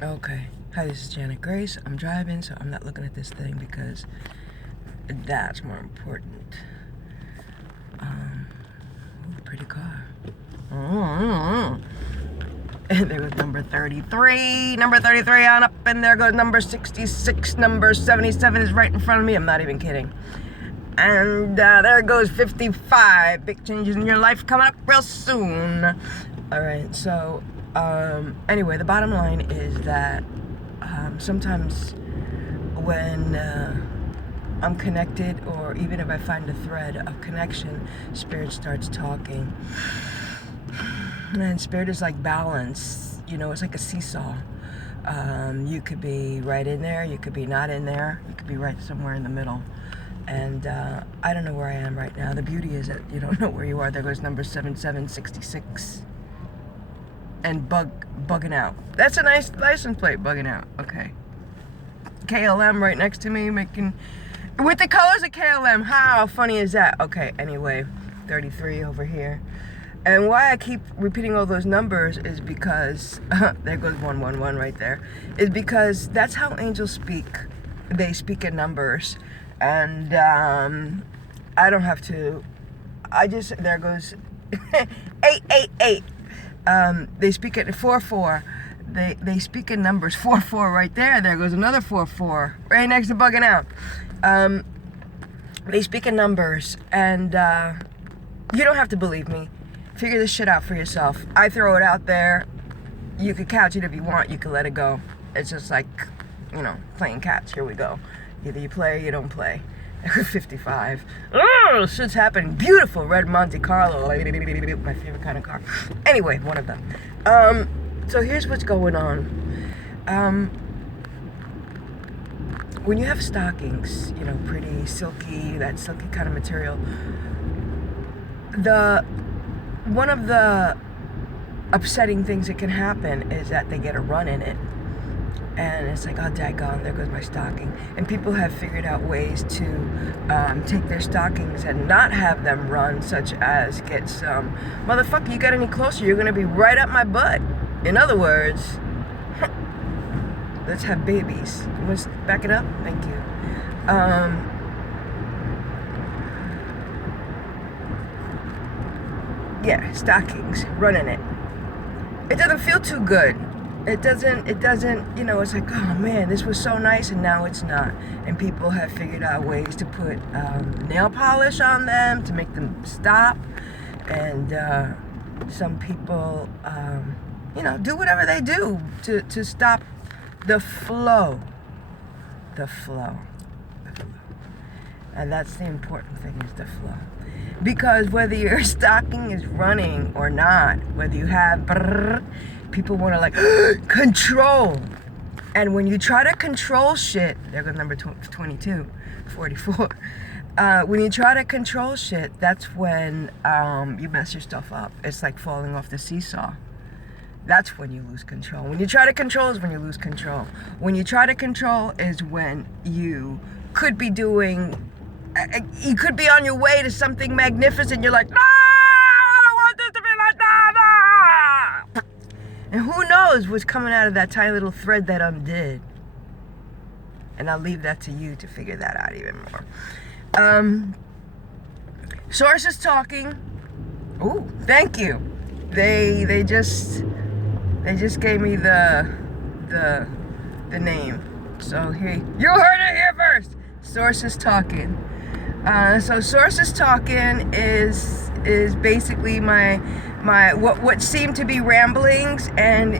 Okay. Hi, this is Janet Grace. I'm driving, so I'm not looking at this thing because that's more important. Pretty car. And there goes number 33. Number 33 on up, and there goes number 66. Number 77 is right in front of me. I'm not even kidding. And there goes 55. Big changes in your life coming up real soon. All right, so anyway, the bottom line is that sometimes when I'm connected, or even if I find a thread of connection, Spirit starts talking. And Spirit is like balance, it's like a seesaw. You could be right in there, you could be not in there, you could be right somewhere in the middle. And I don't know where I am right now. The beauty is that you don't know where you are. There goes number 7766. And bugging out. That's a nice license plate, bugging out. Okay. KLM right next to me, with the colors of KLM. How funny is that? Okay, anyway, 33 over here. And why I keep repeating all those numbers is because, there goes 111 right there, is because that's how angels speak. They speak in numbers. And I don't have to, there goes 888. They speak at 44. They speak in numbers. 44 right there. There goes another 44 right next to bugging out. They speak in numbers, and you don't have to believe me. Figure this shit out for yourself. I throw it out there. You could couch it if you want. You can let it go. It's just like, playing catch. Here we go. Either you play or you don't play. 55. Oh, shit's happening. Beautiful red Monte Carlo. My favorite kind of car. Anyway, one of them. So here's what's going on. When you have stockings, pretty silky, that silky kind of material, one of the upsetting things that can happen is that they get a run in it. And it's like, oh, daggone, there goes my stocking. And people have figured out ways to take their stockings and not have them run, such as get some, motherfucker, you got any closer, you're going to be right up my butt. In other words, let's have babies. You want to back it up? Thank you. Yeah, stockings, running it. It doesn't feel too good. It doesn't, it's like, oh man, this was so nice, and now it's not. And people have figured out ways to put nail polish on them to make them stop. And some people, do whatever they do to stop the flow. The flow. And that's the important thing, is the flow. Because whether your stocking is running or not, whether you have people want to control. And when you try to control shit, there goes number 22, 44. When you try to control shit, that's when you mess yourself up. It's like falling off the seesaw. That's when you lose control. When you try to control is when you lose control. When you try to control is when you could be doing, you could be on your way to something magnificent. You're like, no, I don't want this to be like that. And who knows what's coming out of that tiny little thread that undid. And I'll leave that to you to figure that out even more. Sources talking. Ooh, thank you. They just gave me the name. So here, you heard it here first. Sources talking. So sources talking is basically my what seem to be ramblings, and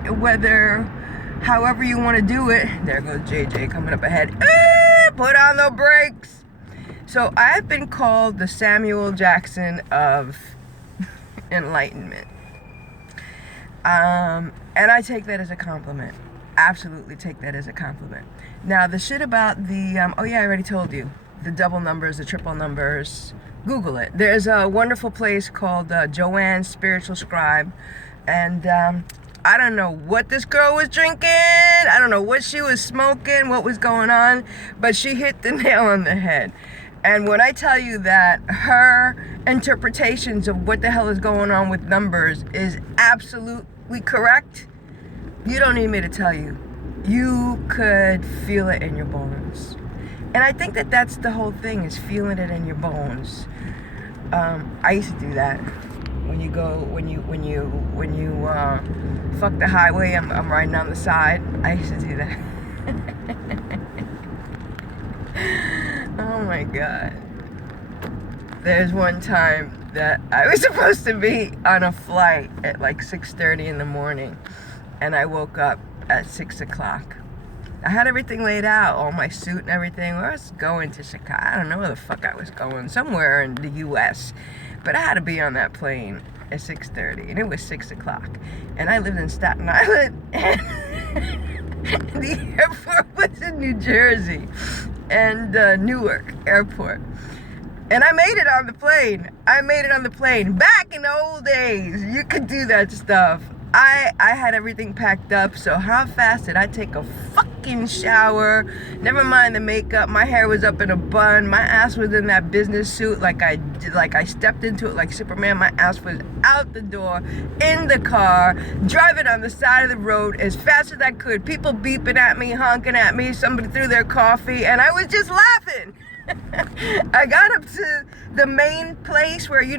however you want to do it. There goes JJ coming up ahead. Put on the brakes. So I've been called the Samuel Jackson of enlightenment. And I take that as a compliment. Absolutely take that as a compliment. Now, the shit about the, I already told you. The double numbers, the triple numbers. Google it. There's a wonderful place called Joanne's Spiritual Scribe. And I don't know what this girl was drinking. I don't know what she was smoking, what was going on. But she hit the nail on the head. And when I tell you that her interpretations of what the hell is going on with numbers is absolutely correct, you don't need me to tell you. you could feel it in your bones. And I think that that's the whole thing, is feeling it in your bones. I used to do that. When you fuck the highway, I'm riding on the side. I used to do that. Oh my God. There's one time that I was supposed to be on a flight at like 6:30 in the morning, and I woke up at 6 o'clock. I had everything laid out, all my suit and everything. I was going to Chicago. I don't know where the fuck I was going, somewhere in the U.S. But I had to be on that plane at 6:30, and it was 6 o'clock. And I lived in Staten Island, and the airport was in New Jersey, and Newark Airport. And I made it on the plane. Back in the old days, you could do that stuff. I had everything packed up, so how fast did I take a fucking shower? Never mind the makeup. My hair was up in a bun. My ass was in that business suit like I stepped into it like Superman. My ass was out the door, in the car, driving on the side of the road as fast as I could. People beeping at me, honking at me. Somebody threw their coffee, and I was just laughing. I got up to the main place where you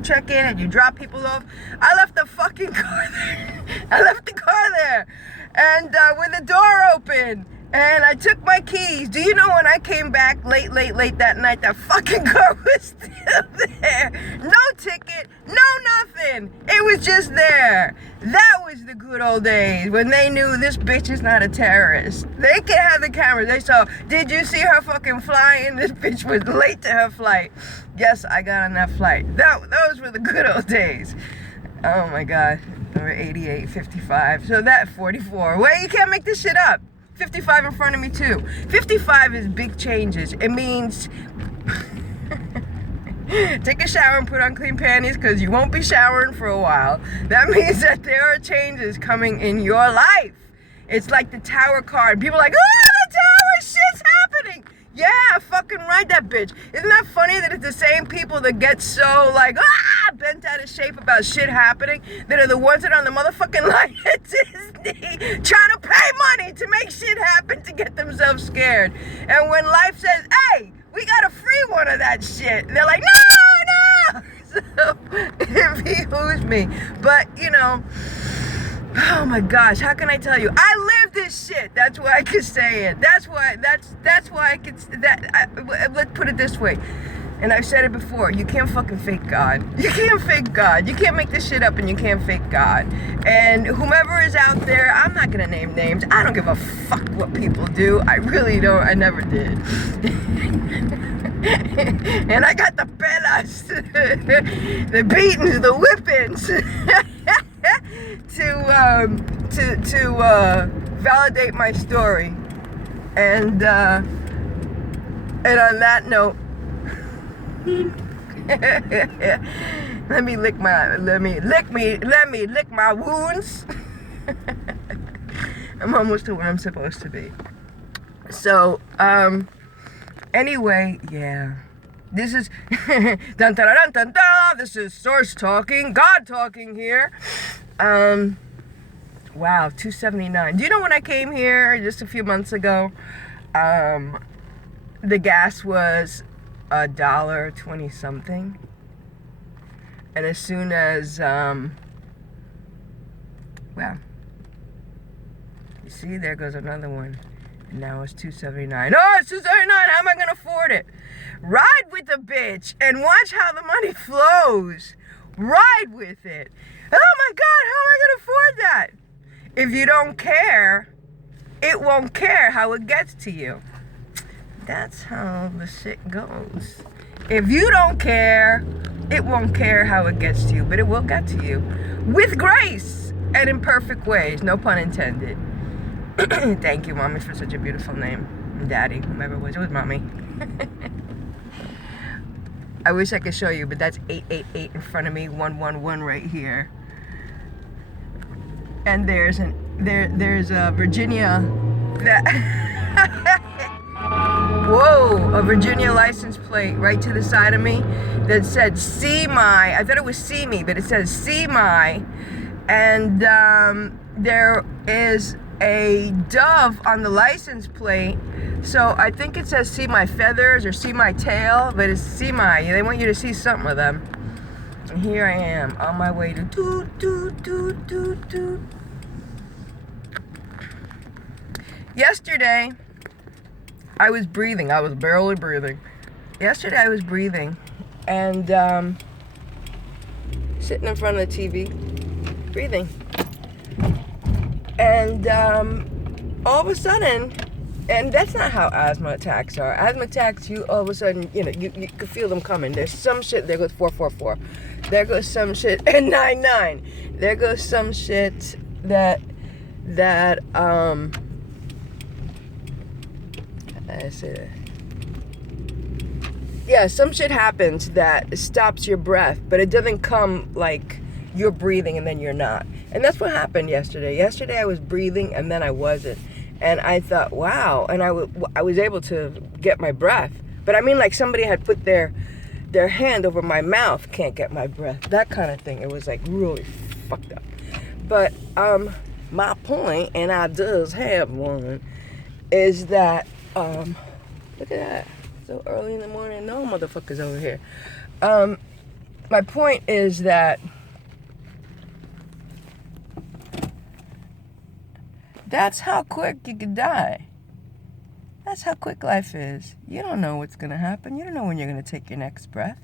check in and you drop people off. I left the fucking car there. And when the door opened and I took my keys, do you know when I came back late that night, that fucking car was still there. No ticket, no nothing. It was just there. That was the good old days when they knew this bitch is not a terrorist. They can have the cameras. They saw, did you see her fucking flying? This bitch was late to her flight. Yes, I got on that flight. Those were the good old days. Oh my God. Number 88, 55. So that 44. Well, you can't make this shit up. 55 in front of me too. 55 is big changes. It means take a shower and put on clean panties, because you won't be showering for a while. That means that there are changes coming in your life. It's like the tower card. People are like, oh, the tower, shit's happening. Yeah, fucking right, that bitch. Isn't that funny that it's the same people that get so like, bent out of shape about shit happening, that are the ones that are on the motherfucking line at Disney trying to pay money to make shit happen to get themselves scared. And when life says, hey, we got a free one of that shit, they're like, no. So it behooves me. But, oh my gosh, how can I tell you? I live this shit. That's why I can say it. That's why I can, let's put it this way. And I've said it before, you can't fucking fake God. You can't fake God. You can't make this shit up, and you can't fake God. And whomever is out there, I'm not gonna name names. I don't give a fuck what people do. I really don't. I never did. And I got the pelas, the beatings, the whippings, to validate my story. And on that note, let me lick my wounds. I'm almost to where I'm supposed to be. So, anyway, yeah. This is dun, dun, dun, dun, dun. This is Source talking, God talking here. Wow, 279. Do you know when I came here just a few months ago? The gas was $1.20 something, and as soon as well, you see, there goes another one, and now it's $2.79. Oh, it's $2.79. How am I gonna afford it? Ride with the bitch and watch how the money flows. Ride with it. Oh my God, how am I gonna afford that? If you don't care, it won't care how it gets to you. That's how the shit goes. If you don't care, it won't care how it gets to you, but it will get to you with grace and in perfect ways. No pun intended. Thank you, Mommy, for such a beautiful name. And Daddy, whomever it was Mommy. I wish I could show you, but that's 888 in front of me, 111 right here. And there's a Virginia that whoa, a Virginia license plate right to the side of me that said "See my." I thought it was "See me," but it says "See my." And there is a dove on the license plate. So I think it says see my feathers or see my tail, but it's see my. They want you to see something of them. And here I am on my way to doot, doot, doot, doot, doot. Yesterday, I was breathing. I was barely breathing. Yesterday, I was breathing and sitting in front of the TV, breathing. And all of a sudden, and that's not how asthma attacks are. Asthma attacks, you all of a sudden, you can feel them coming. There's some shit, there goes 444. There goes some shit, and 99. There goes some shit that I say that. Yeah, some shit happens that stops your breath, but it doesn't come like you're breathing and then you're not. And that's what happened yesterday. Yesterday I was breathing and then I wasn't. And I thought, wow. And I was able to get my breath. But I mean, like somebody had put their hand over my mouth, can't get my breath. That kind of thing. It was like really fucked up. But my point, and I does have one, is that, look at that. So early in the morning, no motherfuckers over here. My point is that that's how quick you could die. That's how quick life is. You don't know what's going to happen. You don't know when you're going to take your next breath.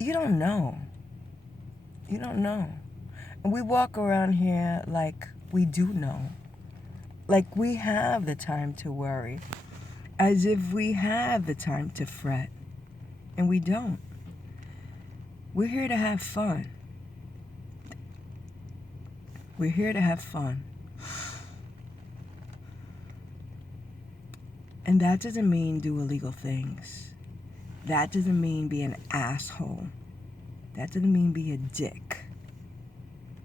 You don't know. You don't know. And we walk around here like we do know. Like we have the time to worry. As if we have the time to fret. And we don't. We're here to have fun. We're here to have fun. And that doesn't mean do illegal things. That doesn't mean be an asshole. That doesn't mean be a dick.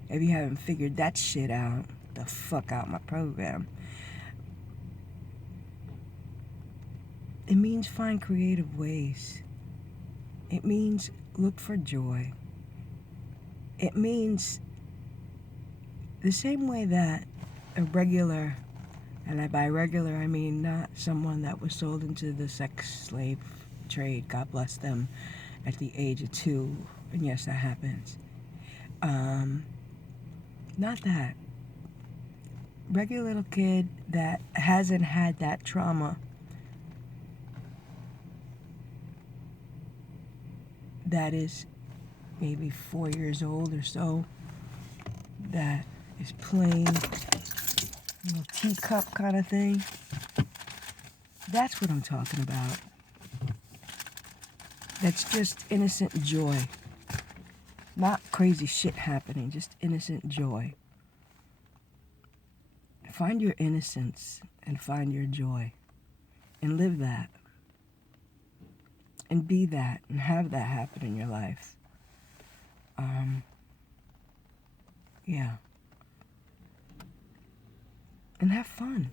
If you haven't figured that shit out, the fuck out my program. It means find creative ways. It means look for joy. It means the same way that a regular, and by regular I mean not someone that was sold into the sex slave trade, God bless them, at the age of 2, and yes, that happens. Not that. Regular little kid that hasn't had that trauma, that is maybe 4 years old or so, that is playing little teacup kind of thing. That's what I'm talking about. That's just innocent joy. Not crazy shit happening, just innocent joy. Find your innocence and find your joy. And live that. And be that and have that happen in your life. Yeah. And have fun.